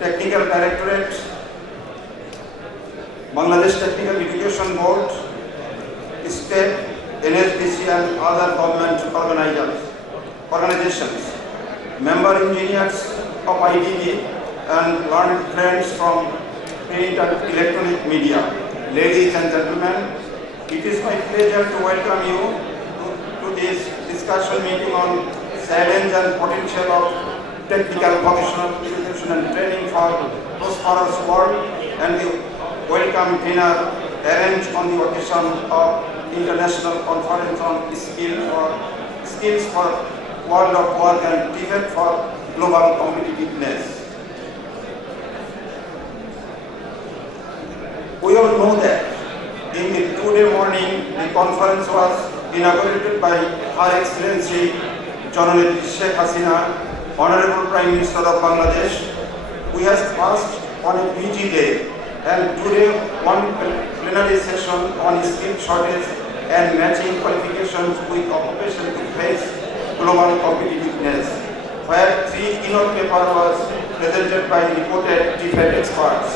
Technical Directorate, Bangladesh Technical Education Board, State, NSDC and other government organizations, member engineers of IDB and learned friends from print and electronic media. Ladies and gentlemen, it is my pleasure to welcome you to this discussion meeting on challenge and potential of technical vocational education and training for prosperous world and the welcome dinner arranged on the occasion of International Conference on Skills for World of Work and TVET for Global Competitiveness. We all know that in the today morning, the conference was inaugurated by Her Excellency Janarati Sheikh Hasina, Honorable Prime Minister of Bangladesh. We have passed on a busy day, and today one plenary session on skill shortage and matching qualifications with occupation to face global competitiveness, where 3 keynote paper was presented by reported TVET experts.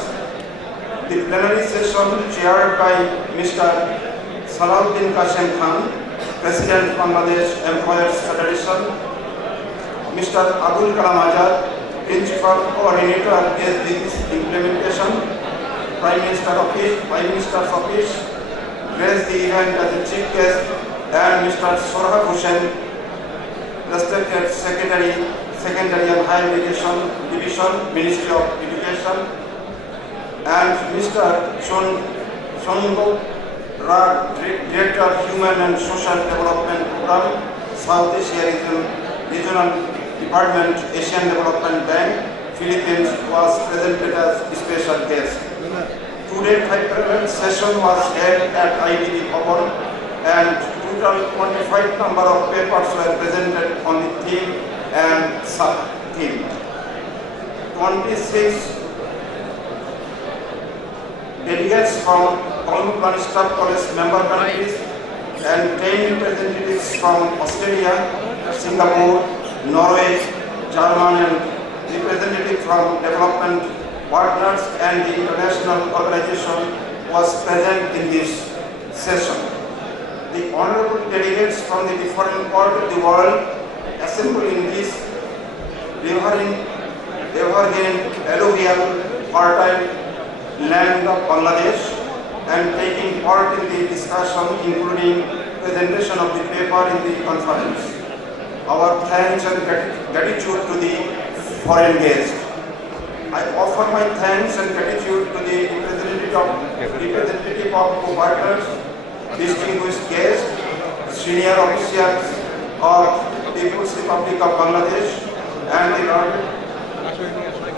The plenary session chaired by Mr. Salahuddin Kasem Khan, President Bangladesh Employers Federation, Mr. Abul Kalam Azad, Principal Coordinator SDGs Implementation, Prime Minister's Office, graced the event as a chief guest, and Mr. Sorhab Hussain, respected Secretary of Higher Education Division, Ministry of Education, and Mr. Shongo Rag, Director of Human and Social Development Program, South Asia Regional Department, Asian Development Bank, Philippines, was presented as special guest. Today's high-level session was held at IDB Bhavan, and total 25 number of papers were presented on the theme and sub-theme. 26 delegates from Colombo Staff College member countries and 10 representatives from Australia, Singapore, Norway, Germany, and representative from development partners and the international organization was present in this session. The honorable delegates from the different parts of the world assembled in this evergreen alluvial fertile land of Bangladesh and taking part in the discussion, including presentation of the paper in the conference. Our thanks and gratitude to the foreign guests. I offer my thanks and gratitude to the representative of co-partners, distinguished guests, senior officials of People's Republic of Bangladesh, and the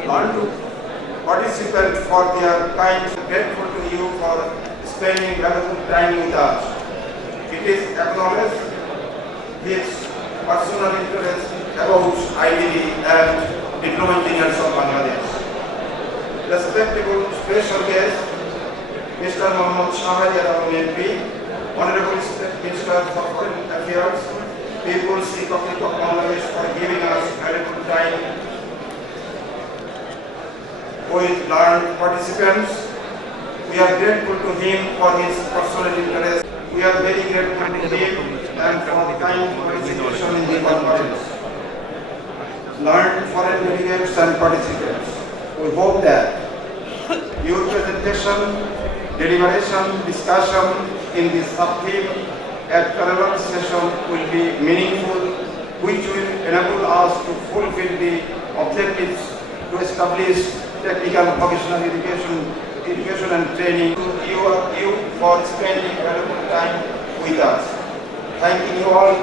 learned participants for their kind. Grateful to you for spending valuable time with us. It is acknowledged his personal interest about IDB and diploma engineers of Bangladesh. Respectable special guest, Mr. Mohammad Shahriar MP, Honorable Minister for Foreign Affairs, People's Republic of Bangladesh, for giving us valuable time with learned participants. We are grateful to him for his personal interest. We are very grateful to him and for kind participation in the conference. Learned foreign delegates and participants, we hope that your presentation, deliberation, discussion in this sub-theme at parallel session will be meaningful, which will enable us to fulfill the objectives to establish technical vocational education and training. You for spending valuable time with us. Thank you all.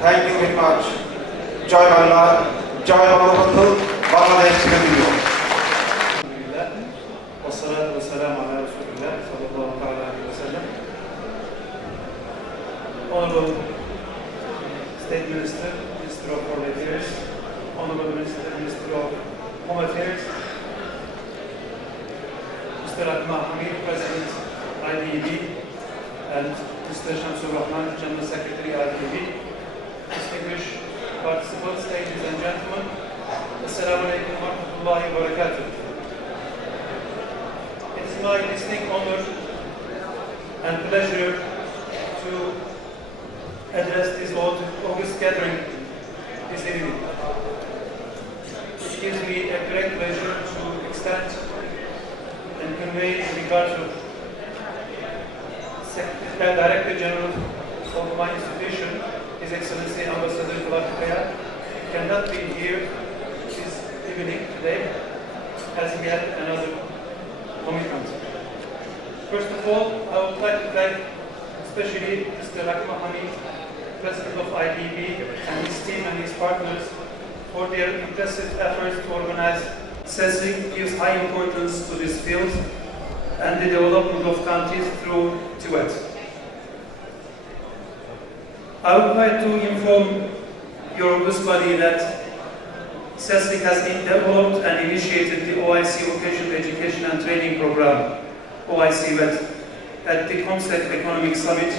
Thank you very much. Joy Bangla, Joy Bangla, Bangladesh Continue. والصلاة والسلام على رسول الله صلى الله عليه وسلم. Honorable State Minister, Minister of Foreign Affairs, Honorable Minister of Home Affairs, Mr. Akmal Hamid, President IDB, and Mr. Shamsul Rahman, General Secretary IDB. Distinguished participants, ladies and gentlemen, Assalamu alaikum wa rahmatullahi rahmatullahi wa barakatuh. It is my distinct honor and pleasure to address this August gathering this evening. It gives me a great pleasure to extend and convey the regards of Director General of my institution, His Excellency Ambassador Kaya, cannot be here this evening today as he had another commitment. First of all, I would like to thank especially Mr. Rahma Hamid, President of IDB, and his team and his partners for their impressive efforts to organize. CESRIC gives high importance to this field and the development of countries through TVET. I would like to inform your august body that CESRIC has developed and initiated the OIC Vocational Education and Training Program, OIC-TVET, at the COMSEC Economic Summit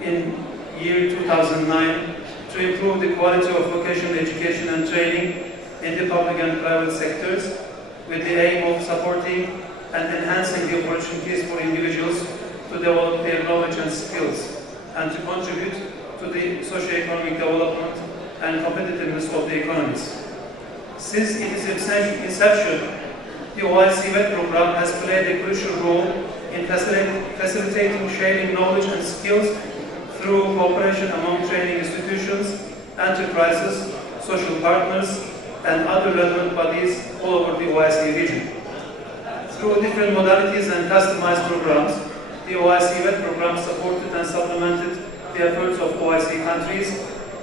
in year 2009 to improve the quality of vocational education and training in the public and private sectors with the aim of supporting and enhancing the opportunities for individuals to develop their knowledge and skills and to contribute to the socio-economic development and competitiveness of the economies. Since its inception, the OIC-TVET program has played a crucial role in facilitating sharing knowledge and skills through cooperation among training institutions, enterprises, social partners, and other relevant bodies all over the OIC region. Through different modalities and customized programs, the OIC-TVET program supported and supplemented the efforts of OIC countries,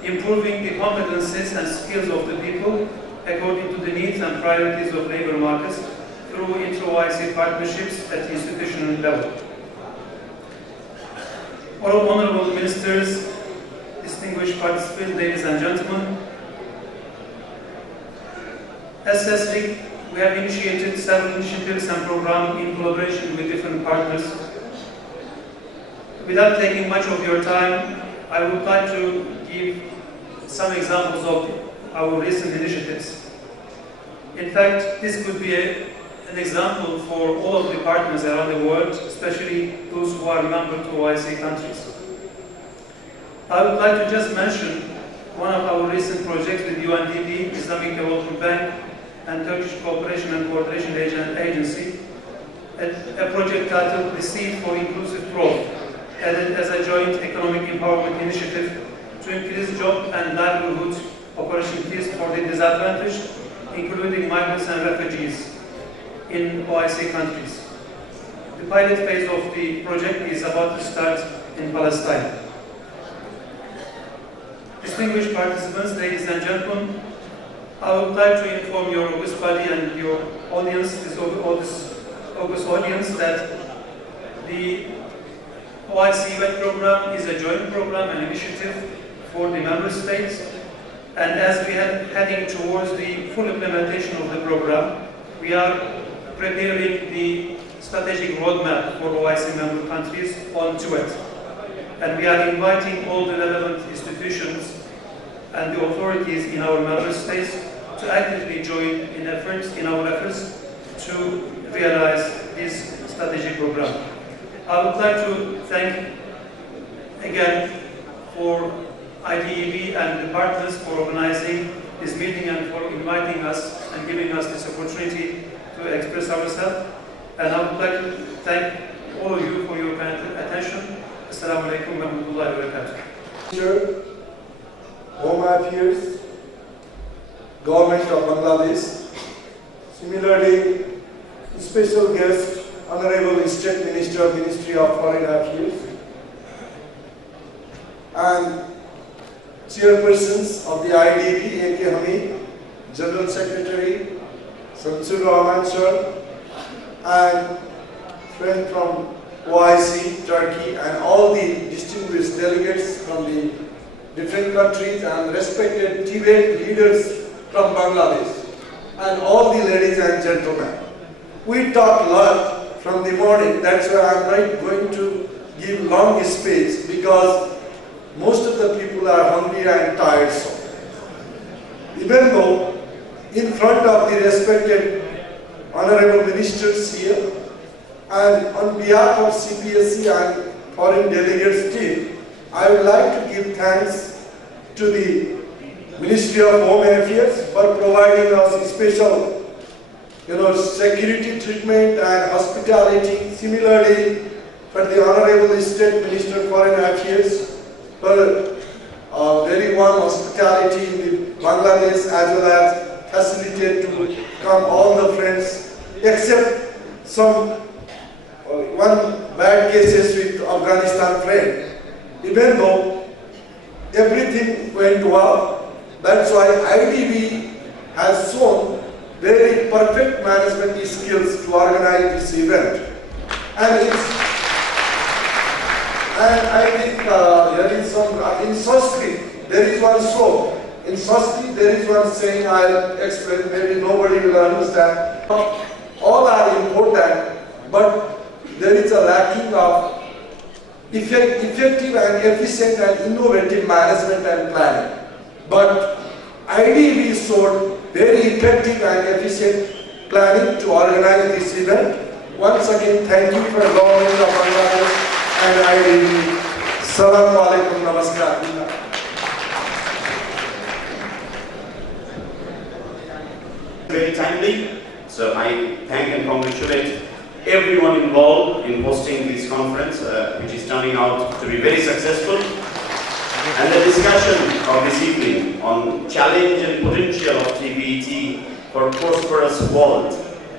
improving the competencies and skills of the people according to the needs and priorities of labor markets through intra-OIC partnerships at institutional level. All honorable ministers, distinguished participants, ladies and gentlemen, as CESRIC, we have initiated several initiatives and programs in collaboration with different partners. Without taking much of your time, I would like to give some examples of our recent initiatives. In fact, this could be an example for all of the partners around the world, especially those who are member to OIC countries. I would like to just mention one of our recent projects with UNDP, Islamic Development Bank, and Turkish Cooperation and Coordination Agency, a project titled The Seed for Inclusive Growth, added as a joint economic empowerment initiative to increase job and livelihood opportunities for the disadvantaged, including migrants and refugees in OIC countries. The pilot phase of the project is about to start in Palestine. Distinguished participants, ladies and gentlemen, I would like to inform your august body and your audience, this august audience, that the OIC-TVET program is a joint program and initiative for the member states, and as we are heading towards the full implementation of the program, we are preparing the strategic roadmap for OIC member countries on TVET. And we are inviting all the relevant institutions and the authorities in our member states to actively join in our efforts to realize this strategic program. I would like to thank again for IDEB and the partners for organizing this meeting and for inviting us and giving us this opportunity to express ourselves. And I would like to thank all of you for your kind attention. Assalamu alaikum wa rahmatullahi wa barakatuh. Home Affairs, Government of Bangladesh. Similarly, special guest, Honorable State Minister, Ministry of Foreign Affairs, and chairpersons of the IDB, A.K. Hamid, General Secretary, Samsur Rahman Sir, and friend from OIC, Turkey, and all the distinguished delegates from the different countries and respected TVET leaders from Bangladesh, and all the ladies and gentlemen. We talked a lot from the morning, that's why I'm not going to give long speech because most of the people are hungry and tired. So, even though in front of the respected honorable ministers here, and on behalf of CPSC and foreign delegates team, I would like to give thanks to the Ministry of Home Affairs for providing us special security treatment and hospitality. Similarly, for the Honorable State Minister of Foreign Affairs for very warm hospitality in Bangladesh, as well as facilitate to come all the friends, except some one bad cases with Afghanistan friend. Even though everything went well, that's why IDB has shown very perfect management skills to organize this event. And I think there is some, in Sanskrit, there is one sloka. In Sanskrit, there is one saying, I'll explain, maybe nobody will understand. All are important, but there is a lacking of effective and efficient and innovative management and planning. But IDB showed very effective and efficient planning to organize this event. Once again, thank you for Government of Bangladesh and IDB. Assalamu alaikum, namaskar. Very timely, so I thank and congratulate everyone involved in hosting this conference, which is turning out to be very successful. And the discussion of this evening on challenge and potential of TVET for prosperous world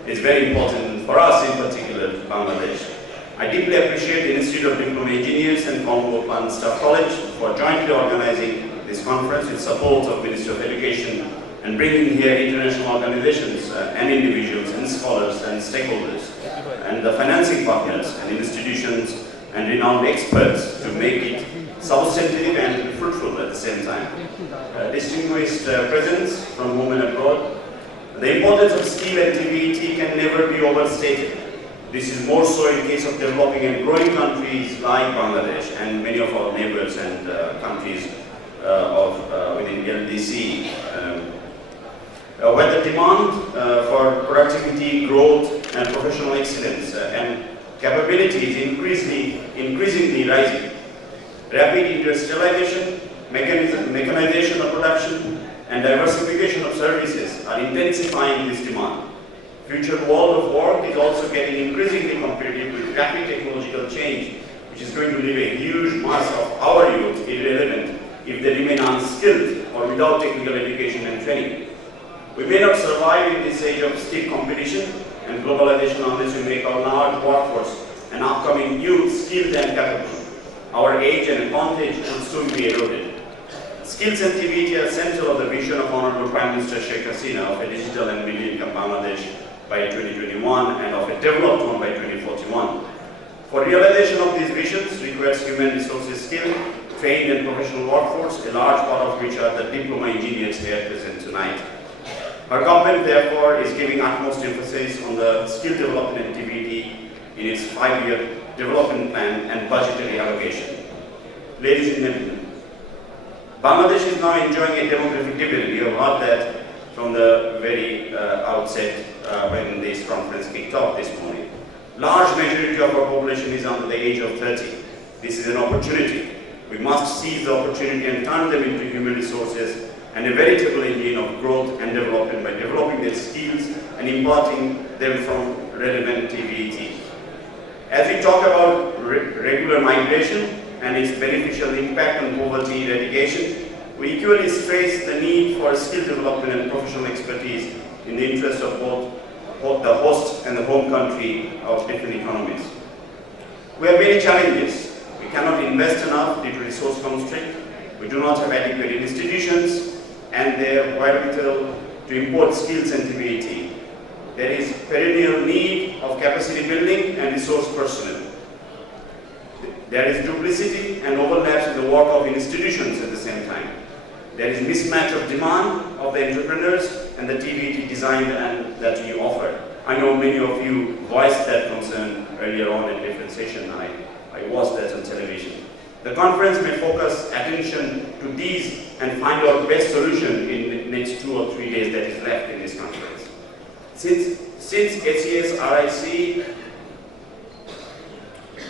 is very important for us, in particular Bangladesh. I deeply appreciate the Institute of Diploma Engineers and Congo Plant Staff College for jointly organizing this conference with support of Ministry of Education and bringing here international organizations and individuals and scholars and stakeholders and the financing partners and institutions and renowned experts to make it substantive and fruitful at the same time. Distinguished presence from home and abroad, the importance of skill and TVET can never be overstated. This is more so in case of developing and growing countries like Bangladesh and many of our neighbors and countries within LDC, where the demand for productivity, growth and professional excellence and capability is increasingly rising. Rapid industrialization, mechanization of production and diversification of services are intensifying this demand. Future world of work is also getting increasingly competitive with rapid technological change, which is going to leave a huge mass of our youth irrelevant if they remain unskilled or without technical education and training. We may not survive in this age of stiff competition and globalization unless we make our large workforce and upcoming youth skilled and capable. Our age and advantage will soon be eroded. Skills and TVET are central of the vision of Honorable Prime Minister Sheikh Hasina of a digital and middle-income Bangladesh by 2021 and of a developed one by 2041. For realization of these visions requires human resources skill, trained and professional workforce, a large part of which are the diploma engineers here present tonight. Our government, therefore, is giving utmost emphasis on the skill development and TVET in its 5-year development plan and budgetary allocation. Ladies and gentlemen, Bangladesh is now enjoying a demographic dividend. You have heard that from the very outset when this conference kicked off this morning. Large majority of our population is under the age of 30. This is an opportunity. We must seize the opportunity and turn them into human resources and a veritable engine of growth and development by developing their skills and imparting them from relevant TVET. As we talk about regular migration and its beneficial impact on poverty eradication, we equally stress the need for skill development and professional expertise in the interest of both the host and the home country of different economies. We have many challenges. We cannot invest enough due to resource constraint. We do not have adequate institutions and their wherewithal to import skills and TVET. There is perennial need of capacity building and resource personnel. There is duplicity and overlaps in the work of institutions at the same time. There is mismatch of demand of the entrepreneurs and the TVET design that you offer. I know many of you voiced that concern earlier on in different sessions. I watched that on television. The conference may focus attention to these and find out best solution in next 2 or 3 days that is left in this conference. Since SES RIC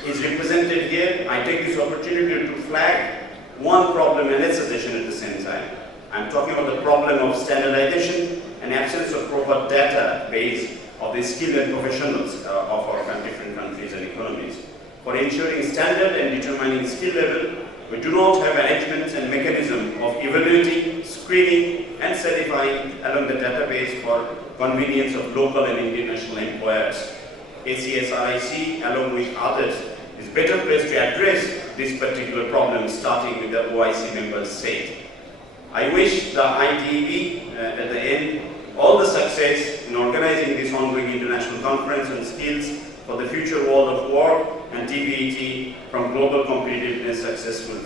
is represented here, I take this opportunity to flag one problem and a suggestion at the same time. I'm talking about the problem of standardization and absence of proper database of the skilled and professionals of our different countries and economies. For ensuring standard and determining skill level, we do not have arrangements and mechanism of evaluating, screening and certifying along the database for convenience of local and international employers. SES RIC, along with others, is better placed to address this particular problem, starting with the OIC member state. I wish the IDEB at the end all the success in organizing this ongoing international conference on skills for the future world of work and TVET from global competitiveness successfully.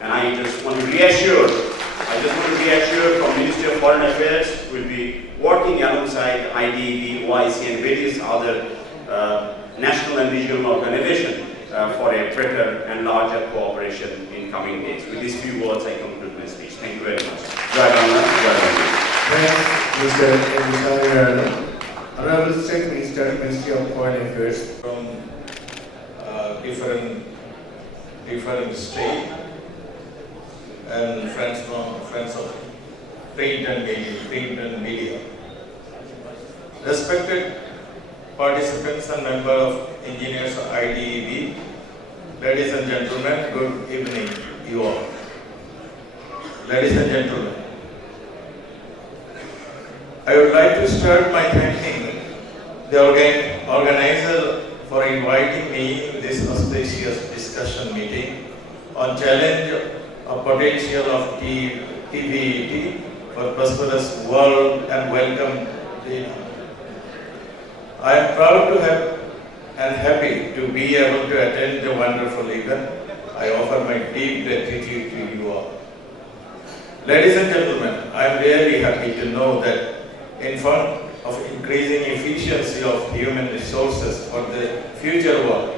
And I just want to reassure from Ministry of Foreign Affairs will be working alongside IDEB, OIC and various other national and regional organizations for a better and larger cooperation in coming days. With these few words, I conclude my speech. Thank you very much. Jai Bangla, Jai Bangla. Thanks, Mr. Emisariano. Honorable State Minister, Ministry of Foreign Affairs. From different states and friends of print and media. Respected participants and members of Engineers of IDEB, ladies and gentlemen, good evening, you all. Ladies and gentlemen, I would like to start by thanking the organizer for inviting me in this auspicious discussion meeting on challenge of potential of TVET for prosperous world and welcome data. I am proud to have and happy to be able to attend the wonderful event. I offer my deep gratitude to you all. Ladies and gentlemen, I am really happy to know that in front of increasing efficiency of human resources for the future work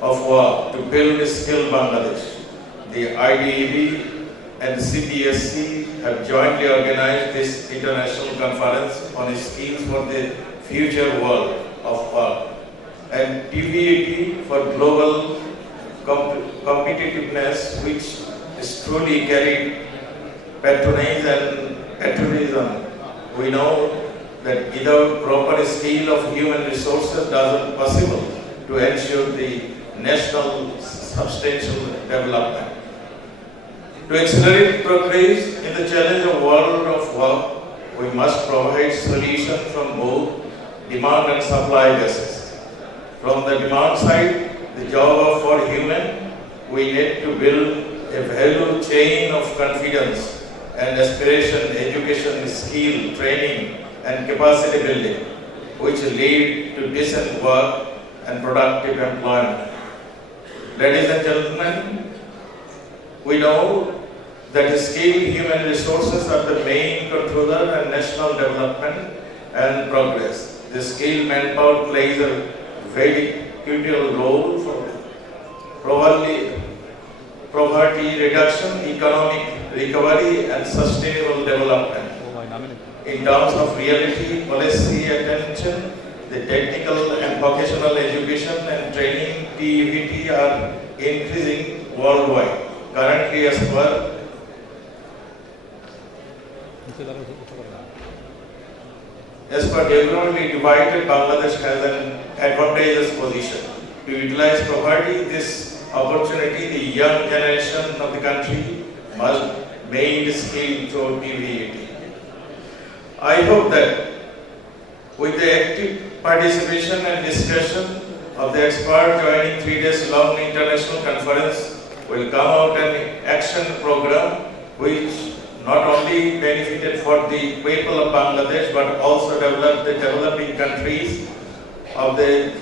of work to build a skilled Bangladesh, the IDEB and CPSC have jointly organized this international conference on skills for the future world of work, and TVET for global competitiveness, which is truly carried patronage and patriotism. We know that without proper skill of human resources doesn't possible to ensure the national substantial development. To accelerate progress in the challenge of world of work, we must provide solutions from both demand and supply basis. From the demand side, the job for human, we need to build a value chain of confidence and aspiration, education, skill, training and capacity building, which lead to decent work and productive employment. Ladies and gentlemen, we know that skilled human resources are the main controller and national development and progress. The skilled manpower plays a very crucial role for poverty reduction, economic recovery and sustainable development. In terms of reality, policy attention, the technical and vocational education and training TVET are increasing worldwide. Currently, as per geographically divided, Bangladesh has an advantageous position. To utilize property, this opportunity, the young generation of the country must made skilled through TVET. I hope that with the active participation and discussion of the experts joining 3 days long international conference will come out an action program which not only benefited for the people of Bangladesh but also develop the developing countries of the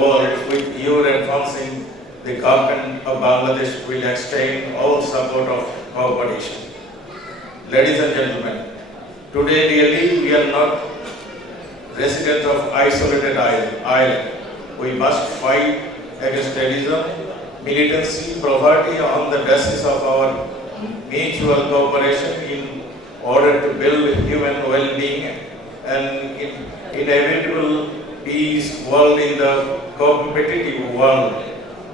world. With your advancing, the government of Bangladesh will extend all support of cooperation. Ladies and gentlemen, today really we are not residents of isolated island. We must fight against terrorism, militancy, poverty on the basis of our mutual cooperation in order to build human well-being and inevitable peace world in the competitive world.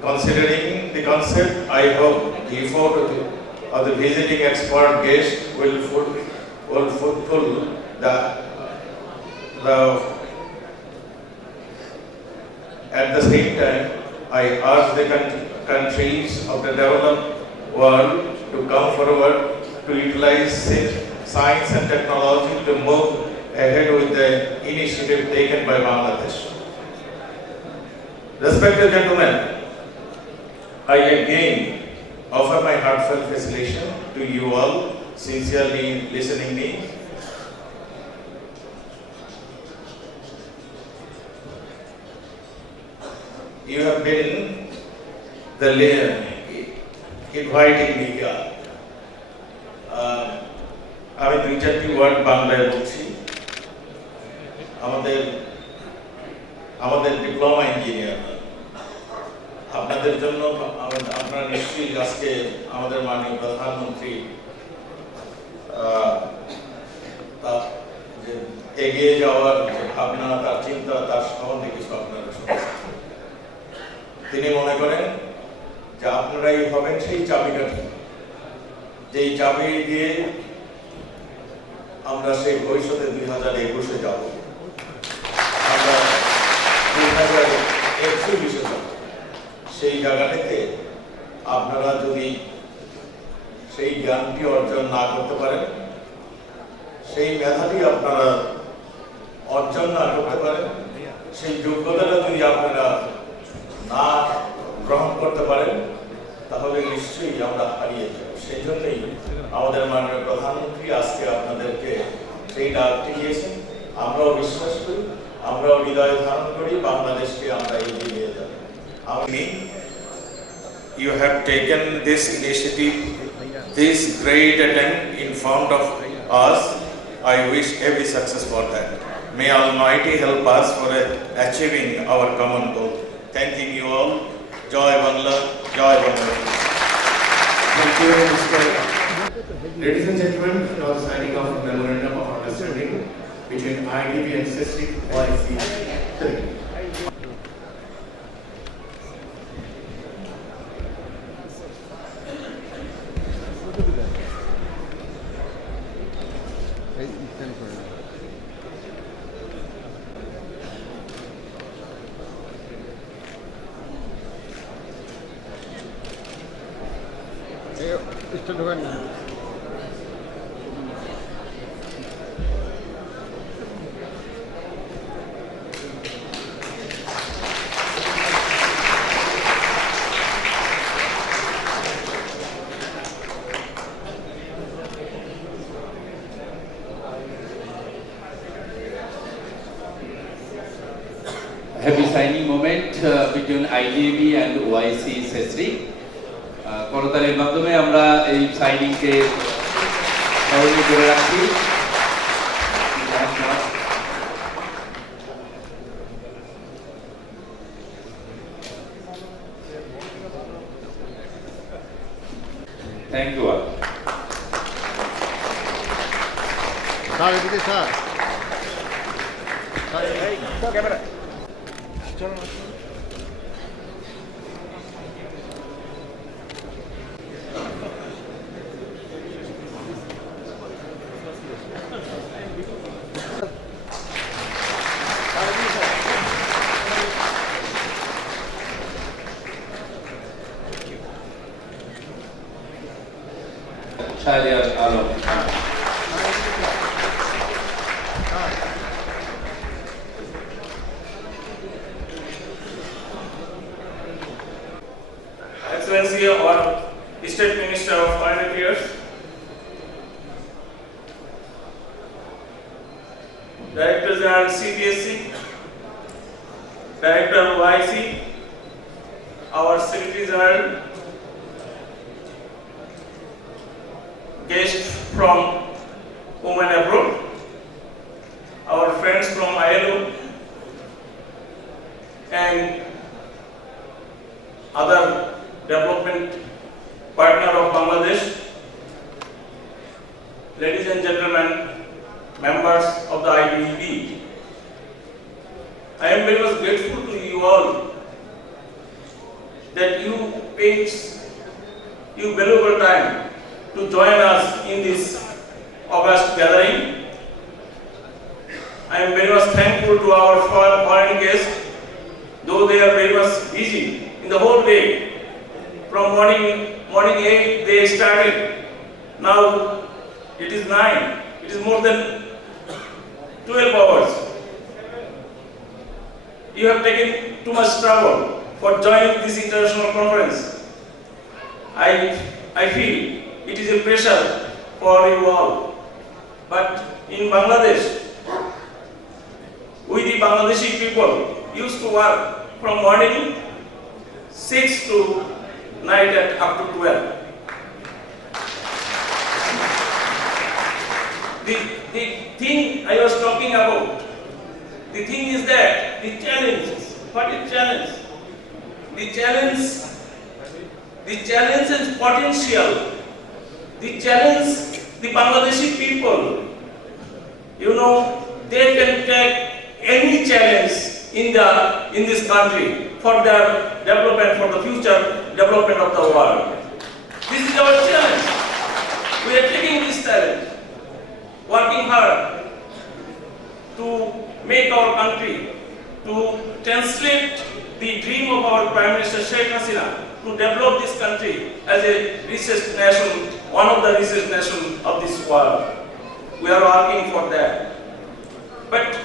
Considering the concept, I hope the effort of the visiting expert guest will fulfill the at the same time, I urge the countries of the developed world to come forward to utilize science and technology to move ahead with the initiative taken by Bangladesh. Respected gentlemen, I again offer my heartfelt facilitation to you all, sincerely listening me. You have been the inviting me here. আমি দুই চারটি word বাংলায় বলছি। আমাদের diploma engineer আপনাদের জন্য আপনারা নিশ্চয়ই আজকে আমাদের মাননীয় প্রধানমন্ত্রী এগিয়ে যাওয়ার যে ভাবনা, তার চিন্তা, তার সম্বন্ধে কিছু আপনারা শুনছেন। তিনি মনে করেন যে আপনারাই হবেন সেই চাবিকাঠি, যেই চাবি দিয়ে আমরা সেই ভবিষ্যতে 2021-এ যাব, আমরা 2041-এ যাব। সেই জায়গাটাতে আপনারা যদি সেই জ্ঞানটি অর্জন না করতে পারেন, সেই মেধাটি আপনারা অর্জন না করতে পারেন, সেই যোগ্যতাটা যদি আপনারা না গ্রহণ করতে পারেন, তাহলে নিশ্চয়ই আমরা হারিয়ে যাব। সেই জন্যই আমাদের মাননীয় প্রধানমন্ত্রী আজকে আপনাদেরকে সেই ডাকটি দিয়েছেন। আমরাও বিশ্বাস করি, আমরাও হৃদয়ে ধারণ করি, বাংলাদেশকে আমরা এগিয়ে নিয়ে যাব। You have taken this initiative, this great attempt in front of us. I wish every success for that. May Almighty help us for achieving our common goal. Thanking you all. Joy Bangla, Joy Bangla. Thank you, Mr. Ladies and gentlemen, now signing off a memorandum of understanding between IDB and CISRIC OIC 3. Happy signing moment between IDB and OIC CISRIC. করতালির মাধ্যমে আমরা এই সাইনিংকে স্মরণীয় করে রাখছি। Thank you all. Sir এদিকে sir camera চলো Shahriar Alam. Excellency, our State Minister of Foreign Affairs, Director General CBSC, Director of OIC, our Secretary General, guests from Women Abroad, our friends from ILO, and other development partner of Bangladesh, ladies and gentlemen, members of the IDEB, I am very much grateful to you all that you take your valuable time to join us in this August gathering. I am very much thankful to our foreign guests, though they are very much busy in the whole day. From morning 8 they started. Now it is 9. It is more than 12 hours. You have taken too much trouble for joining this international conference. I feel it is a pressure for you all. But in Bangladesh, we the Bangladeshi people used to work from morning 6 to night at up to 12. The thing I was talking about, the thing is that the challenges. What is challenge? The challenge is potential. The challenge, the Bangladeshi people, you know, they can take any challenge in this country for their development, for the future development of the world. This is our challenge. We are taking this challenge, working hard to make our country, to translate the dream of our Prime Minister Sheikh Hasina, to develop this country as a richest nation, one of the richest nations of this world. We are working for that. But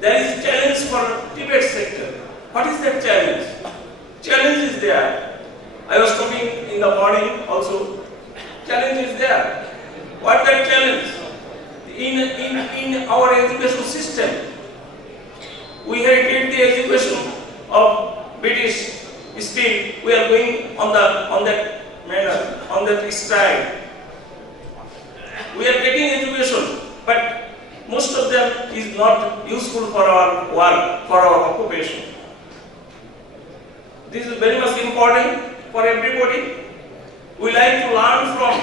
there is challenge for TVET sector. What is that challenge? Challenge is there. I was talking in the morning also. Challenge is there. What is that challenge? In our education system, we inherited the education of British. Still, we are going on that manner, on that style. We are taking education, but most of them is not useful for our work, for our occupation. This is very much important for everybody. We like to learn from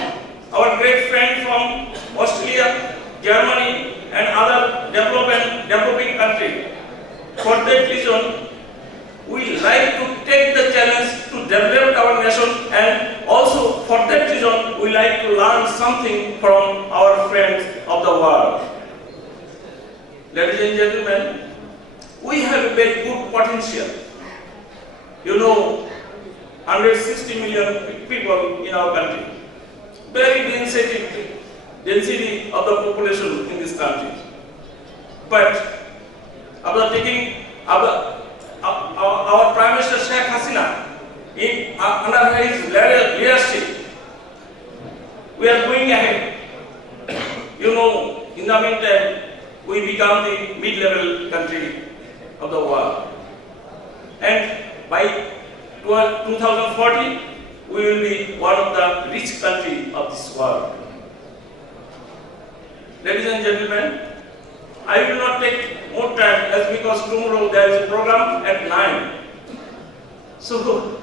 our great friend from Australia, Germany, and other developing countries. For that reason, we like to take the challenge to develop our nation, and also for that reason, we like to learn something from our friends of the world. Ladies and gentlemen, we have a very good potential. You know, 160 million people in our country. Very density of the population in this country. But after taking our Prime Minister Sheikh Hasina, under his leadership, we are going ahead. You know, in the meantime, we become the mid-level country of the world. And by 2040, we will be one of the rich countries of this world. Ladies and gentlemen, I will not take more time as because tomorrow there is a program at 9. So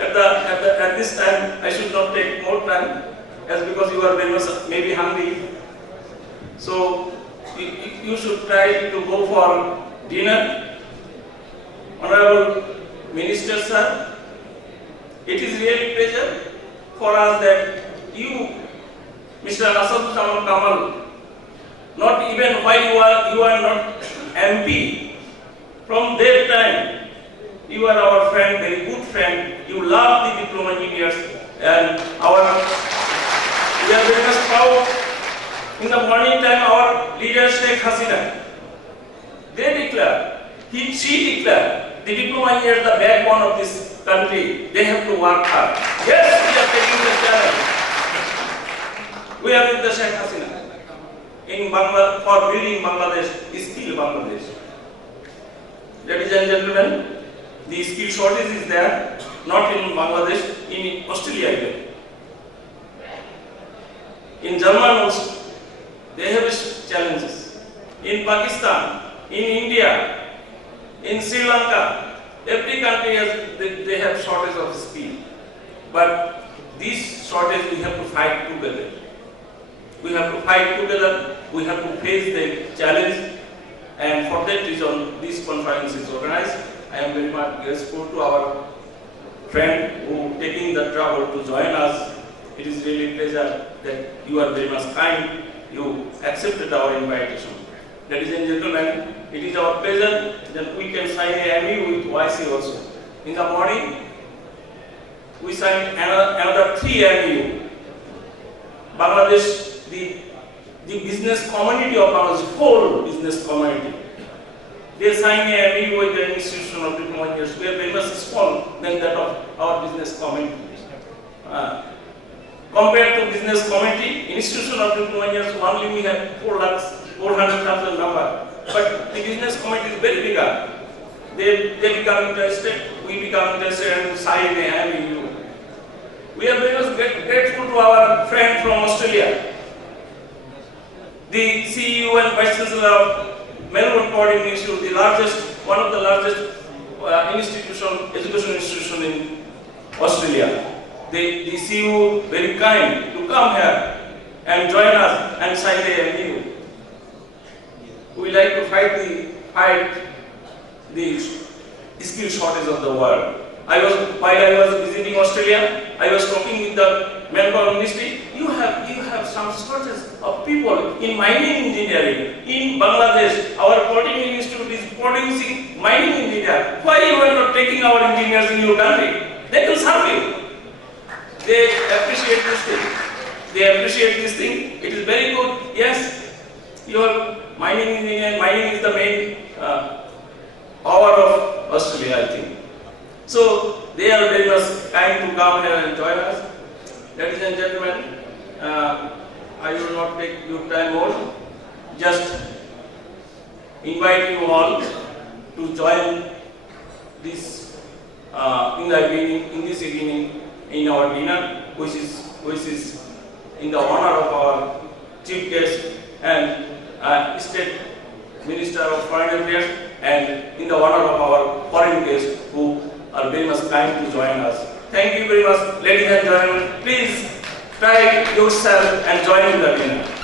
at this time I should not take more time as because you are very much maybe hungry. So you should try to go for dinner. Honorable Minister sir, it is really pleasure for us that you, Mr. Asad Kamal, not even while you are not MP, from that time you are our friend, very good friend. You love the diploma engineers, and we are very much proud. In the morning time, our leader Sheikh Hasina, she declared the diploma engineers the backbone of this country. They have to work hard. Yes, we are taking the challenge. We are with the Sheikh Hasina in Bangladesh for building Bangladesh, skill Bangladesh. Ladies and gentlemen, the skill shortage is there, not in Bangladesh, in Australia even. In Germany also, they have challenges. In Pakistan, in India, in Sri Lanka, every country they have shortage of skill. But this shortage we have to fight together. We have to fight together. We have to face the challenge. And for that reason, this conference is organized. I am very much grateful to our friend who taking the trouble to join us. It is really a pleasure that you are very much kind. You accepted our invitation. Ladies and gentlemen, it is our pleasure that we can sign a MOU with OIC also. In the morning, we signed another 3 MOU. Bangladesh, the business community of Bangladesh, whole business community, they signed a MOU with the institution of diploma engineers. We are very much small than that of our business community. Compared to business community, institution of diploma engineers, only we have 400,000 number. But the business community is very bigger. They become interested, we become interested and sign a MOU. We are very much grateful to our friend from Australia, the CEO and Vice Chancellor of Melbourne Polytechnic Institute, one of the largest education institution in Australia. The CEO very kind to come here and join us and sign a MOU. We like to fight the skill shortage of the world. While I was visiting Australia, I was talking with the manpower ministry. You have some shortage of people in mining engineering. In Bangladesh, our Polytechnic Institute is producing mining engineers. Why you are not taking our engineers in your country? They can serve you. They appreciate this thing. It is very good. Yes, your mining engineer, mining is the main power of Australia, I think. So they are very much kind to come here and join us. Ladies and gentlemen, I will not take your time more. Just invite you all to join this in this evening in our dinner, which is in the honor of our chief guest and State Minister of Foreign Affairs, and in the honor of our foreign guests who are very much kind to join us. Thank you very much, ladies and gentlemen. Please try yourself and join in the dinner.